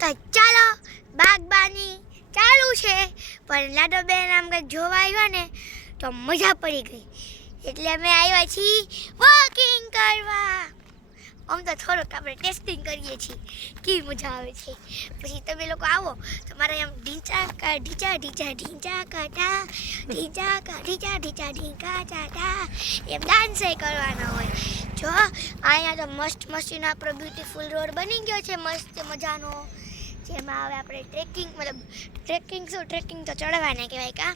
તો ચાલો બાગબાની ચાલુ છે, પણ લાડોબેન આમ કંઈક જોવા આવ્યા ને તો મજા પડી ગઈ, એટલે અમે આવ્યા છીએ વોકિંગ કરવા. આમ તો થોડુંક આપણે ટેસ્ટિંગ કરીએ છીએ કેવી મજા આવે છે. પછી તમે લોકો આવો તો મારે એમ ઢીંચા કા ઢીંચા ઢીંચા ઢીંચા કાઢા ઢીંચા કા ઢીંચા ઢીંચા ઢીંકા ચાટા એમ ડાન્સ કરવાના હોય. જો અહીંયા તો મસ્ત મસ્તીનો આપણો બ્યુટીફુલ રોડ બની ગયો છે, મસ્ત મજાનો, જેમાં હવે આપણે ટ્રેકિંગ તો ચડવાના કહેવાય કા,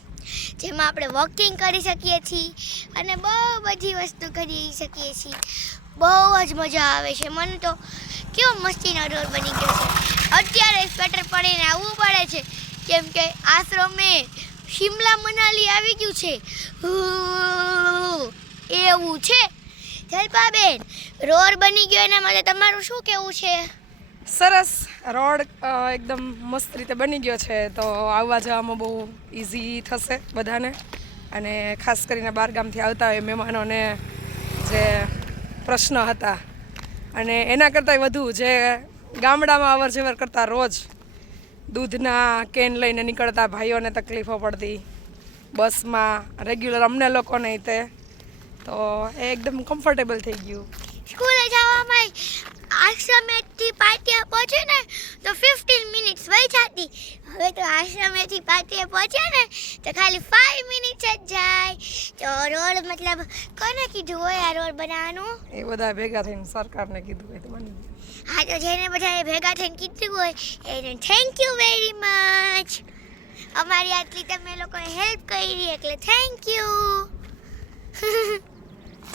જેમાં આપણે વોકિંગ કરી શકીએ છીએ અને બહુ બધી વસ્તુ કરી શકીએ છીએ. બહુ જ મજા આવે છે. મને તો કેવો મસ્તીનો રોડ બની ગયો છે. અત્યારે સ્વેટર પહેરીને આવવું પડે છે કેમ કે આશ્રમે શિમલા મનાલી આવી ગયું છે. એવું છે. જલપાબેન, રોડ બની ગયો એના માટે તમારું શું કહેવું છે? સરસ, રોડ એકદમ મસ્ત રીતે બની ગયો છે, તો આવવા જવામાં બહુ ઇઝી થશે બધાને, અને ખાસ કરીને બહારગામથી આવતા હોય મહેમાનોને જે પ્રશ્ન હતા અને એના કરતાંય વધુ જે ગામડામાં અવર જવર કરતા રોજ દૂધના કેન લઈને નીકળતા ભાઈઓને તકલીફો પડતી બસમાં રેગ્યુલર અમને લોકોને તે, તો એ એકદમ કમ્ફર્ટેબલ થઈ ગયું. સ્કૂલે જવામાં આશ્રમેથી પાટિયા પહોંચે ને તો 15 મિનિટ્સ વહી જતી. હવે તો આશ્રમેથી પાટિયા પહોંચે ને તો ખાલી 5 મિનિટ્સ જ જાય. તો રોડ મતલબ કોને કીધું હોય આ રોડ બનાવવાનું? એ બધા ભેગા થઈને સરકારને કીધું હોય તો બની. હા, તો જેને બધાએ ભેગા થઈને કીધું હોય એને થેન્ક યુ વેરી મચ. અમારી આટલી તમે લોકોએ હેલ્પ કરી એટલે થેન્ક યુ.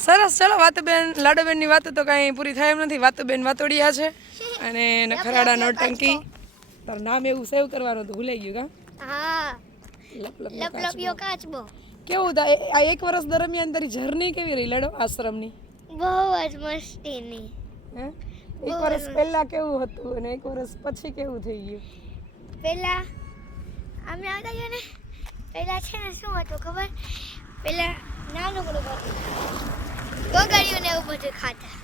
સરસ, ચલો વાતુબેન, લાડોબેનની વાતો તો કાંઈ પૂરી થાય એમ નથી. વાતુબેન વાતોડિયા છે અને નખરાડા નોટંકી. તારું નામ એવું સેવ કરવાનું હતું, ભૂલાઈ ગયું કા? હા, લપલપિયો કાચબો. કેવું થાય આ એક વર્ષ દરમિયાન તારી જર્ની કેવી રહી લાડો આશ્રમની? બહુ જ મસ્તીની. હે, એક વર્ષ પહેલા કેવું હતું અને એક વર્ષ પછી કેવું થઈ ગયું? પહેલા અમે આવતા ગયા ને, પહેલા છે ને શું હતું ખબર? પહેલા નાનું હતું, ગોગળીઓને એવું બધું ખાતા.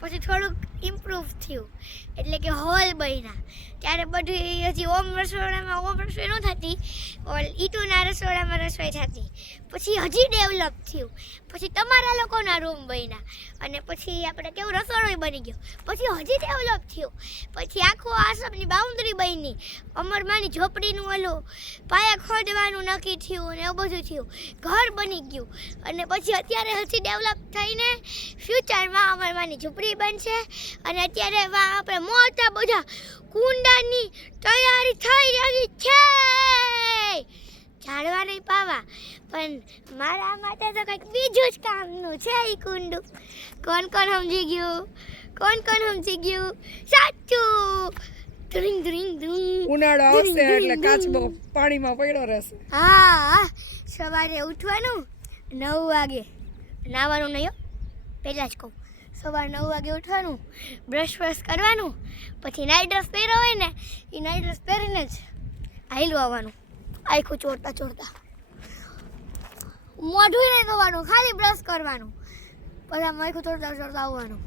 પછી થોડુંક ઇમ્પ્રૂવ થયું એટલે કે હોલ બન્યા. ત્યારે બધું હજી ઓમ રસોઈ ન થતી, ઈટુના રસોડામાં રસોઈ થતી. પછી હજી ડેવલપ થયું, પછી તમારા લોકોના રૂમ બન્યા, અને પછી આપણે કેવું રસોડું બની ગયું. પછી હજી ડેવલપ થયું, પછી આખું આશ્રમની બાઉન્ડ્રી બની, અમરમાની ઝોપડીનું ઓલું પાયા ખોદવાનું નક્કી થયું ને એવું બધું થયું, ઘર બની ગયું. અને પછી અત્યારે હજી ડેવલપ થઈને ફ્યુચરમાં અમરમાની ઝૂંપડી બનશે, અને અત્યારે આપણે મોટા બધા કુંડાની તૈયારી થઈ રહી છે. ઝાડવા નહીં પાવા, પણ મારા માટે તો કંઈક બીજું જ કામનું છે એ કુંડું. કોણ સમજી ગયું? કોણ સમજી ગયું? સાચું. ધ્રુંગ ધ્રુંગ ધ્રુંગ. ઉનાળો આવશે એટલે કાચબો પાણીમાં પડ્યો રહેશે. હા, સવારે ઉઠવાનું 9 વાગે, નાવાનું નહીં હો, પહેલાં જ કહું. સવારે 9 વાગે ઉઠવાનું, બ્રશ કરવાનું, પછી નાઇટ ડ્રેસ પહેર્યો હોય ને એ નાઇટ ડ્રેસ પહેરીને જ હાઈલું આવવાનું, આખું ચોરતા મોઢું નહીં ધોવાનું, ખાલી બ્રશ કરવાનું, પછી આમ આખું ચોરતા આવવાનું,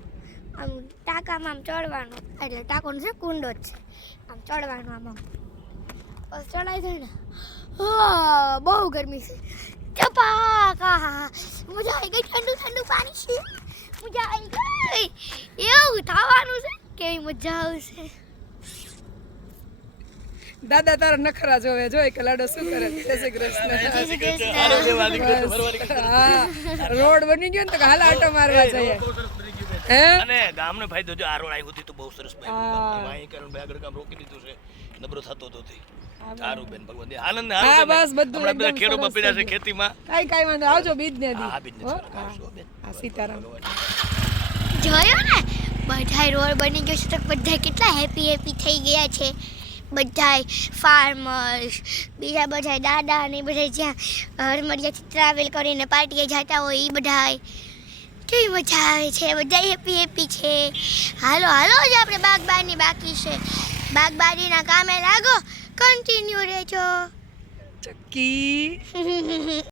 આમ ટાંકામાં આમ ચડવાનું, એટલે ટાંકોનો છે કુંડો જ છે, આમ ચડવાનું, આમ બસ ચડાઈ જાય ને. હા, બહુ ગરમી છે. ચપાક, મજા આવી ગઈ. ઠંડુ પાણી છે, મજા આવી ગઈ. એવું થવાનું છે, કેવી મજા આવશે. દાદા તારા નખરા જોવે કે લાડો શું કરે. જય શ્રી કૃષ્ણ. રોડ બની ગયો ને તો હાલ આટો મારવા જઈએ. હે, અને ગામને ફાયદો જો આ રોડ આવી હતી તો બહુ સરસ ભાઈ અહીં કારણ ભાઈ આગળ કામ રોકી દીધું છે, નબળો થતો તો થી. સારું બેન, ભગવાન દે આનંદ. હા, બસ બધું હમણાં બધા ખેડૂત પીડા છે ખેતીમાં. કાઈ વાંધો, આવજો બીજને દી. હા, બિઝનેસ કરશો બેન. આ સીતારામ જોયો ને, બધાય રોડ બની ગયો છે તો બધા કેટલા હેપી થઈ ગયા છે. બધાય ફાર્મર્સ, બીજા બધા દાદા ને બધા જ્યાં હરમડિયાથી ટ્રાવેલ કરીને પાર્ટીએ જતા હોય એ બધાય કેવી મજા આવે છે. બધા હેપી છે. હાલો જ આપણે બાગબાની બાકી છે. બાગબાનીના કામે લાગો, કન્ટિન્યુ રહેજો. ચક્કી.